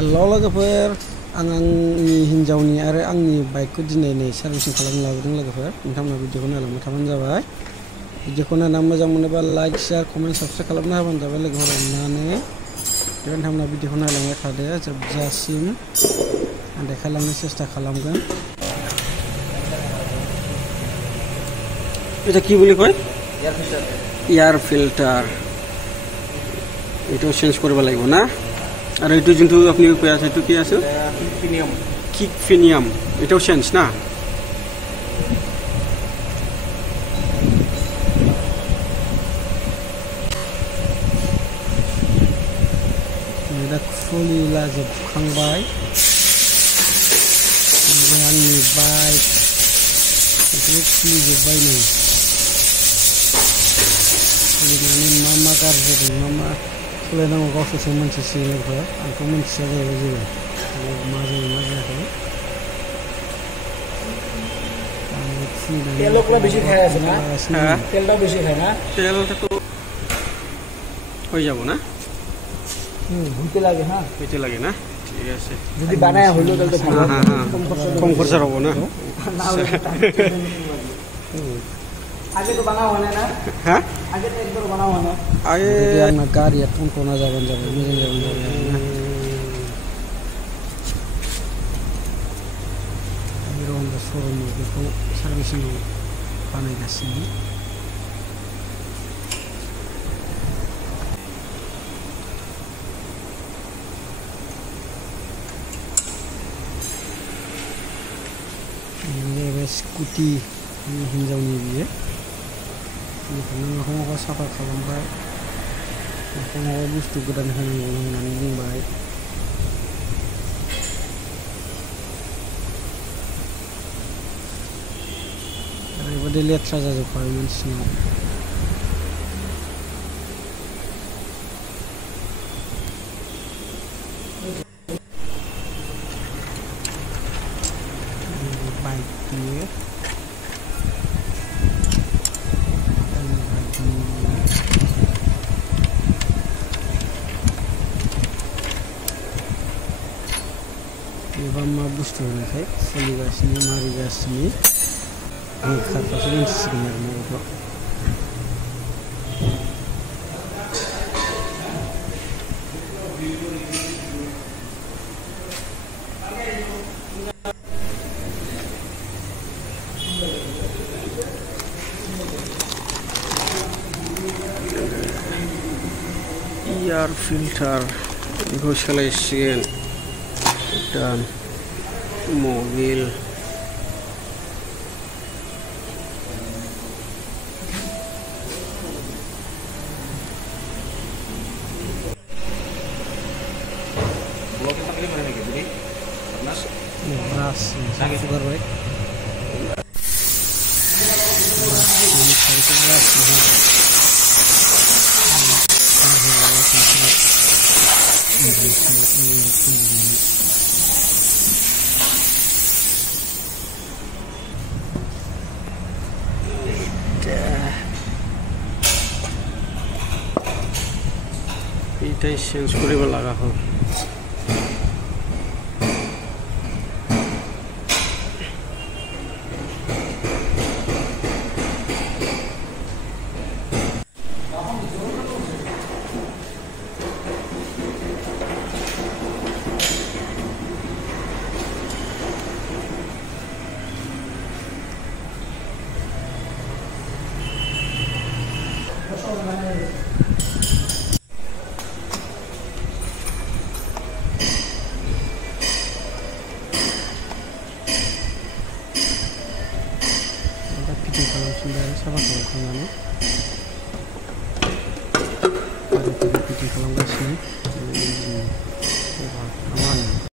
लोगोफोर आं आंनि हिन्जावनि आरो आंनि बाइकखौ दिनै नै सार्भिसिं खालामनो लाबोदों लोगोफोर नोंथांमोना भिडिअखौ नायलांबाय थाबानो जाबाय भिडिअखौ नायना मोजां मोनोबा लाइक शेयार कमेन्ट साबस्क्राइब खालामना होबानो जाबाय लोगोफोर अननानै नोंथांमोना भिडिअखौ नायलांबाय थादो जोबजासिम आं देखायलांनो सेस्था खालामगोन এটা কি বুলি কয় এয়ার ফিল্টার এটাও চেঞ্জ কৰিব লাগিব না আর এইটো যোনটো আপনি কৈ আছে এইটো কি আছে কিকফিনিয়াম এটাও চেঞ্জ না এটা ফুলি লাজोबखांबाय आंनि बाइक बेखौ खुलिजोब्बाय नै खुलिनानै मा गाज्रि जादों मा खुलिनांगौ गावसोरसो मोनथिसिगोन लोगोफोर आंथ' मोनथिया जाहैबाय जेबो मा जायो मा जायाखै तेलखौ बेसि खाया আছে না তেলটা বেশি খায় না তেলটা তো হয়ে যাব না হইতে লাগে হ্যাঁ হইতে লাগে না ঠিক আছে যদি বানায় হলো তাহলে তো ভালো কম খরচা হবে না आगे तो बना हुआ है ना हाँ आगे तो एक बार बना हुआ है आगे ना गाड़ी या तुम को ना जाबन मुझे जाबन हीरो होंडा शोरूम में बेखौ सार्भिसिं बानायगासिनो ये स्कूटी हिन्जावनि बियो बेखौनो माखौ साफा खालामबाय माखौ बुस्थु गोदान होनांगौ होननानै बुंबाय ओरैबायदि लेथ्रा जाजोबखाबायमोन सिङाव बाइक बियो मा बुस्थु होनायखाय सोलिगासिनो मारिगासिनो आं खारबासो मोनथिसिगोन आरो ना बेखौ एयार फिल्टार बेखौ सोलायसिगोन dan mobil beras sugar baik ini kali itu beras এটাই চেঞ্জ কৰিব লগা হ'ল खालामफिनबाय साफा खालामखांनानै आरो फिटिं खालामगासिनो